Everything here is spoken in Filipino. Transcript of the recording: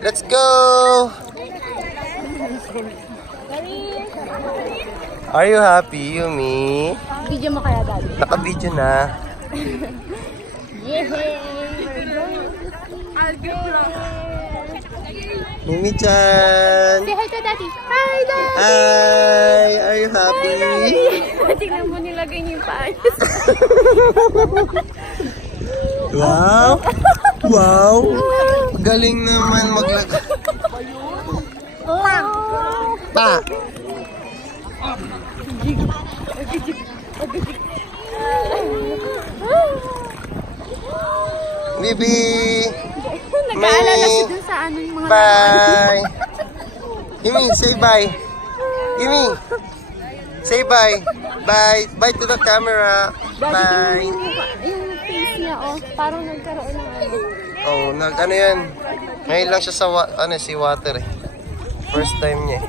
Let's go! Are you happy, Yumi? Video mo kaya, Daddy? Naka-video na. Yehey! Yumi-chan! Say hi to Daddy! Hi, Daddy! Hi! Are you happy? Tingnan mo, nilagay niyo yung paa. Wow! Wow! Galing naman maglagay. Pa! Bibi! Nag-aalala si dun sa ano yung mga Bye! Yumi, say bye! Yumi! Say bye! Bye! Bye to the camera! Bye! yung face niya, oh. Parang nagkaroon ng ano. Oh, ano yan? Ngayon lang siya sa si water eh. First time niya eh.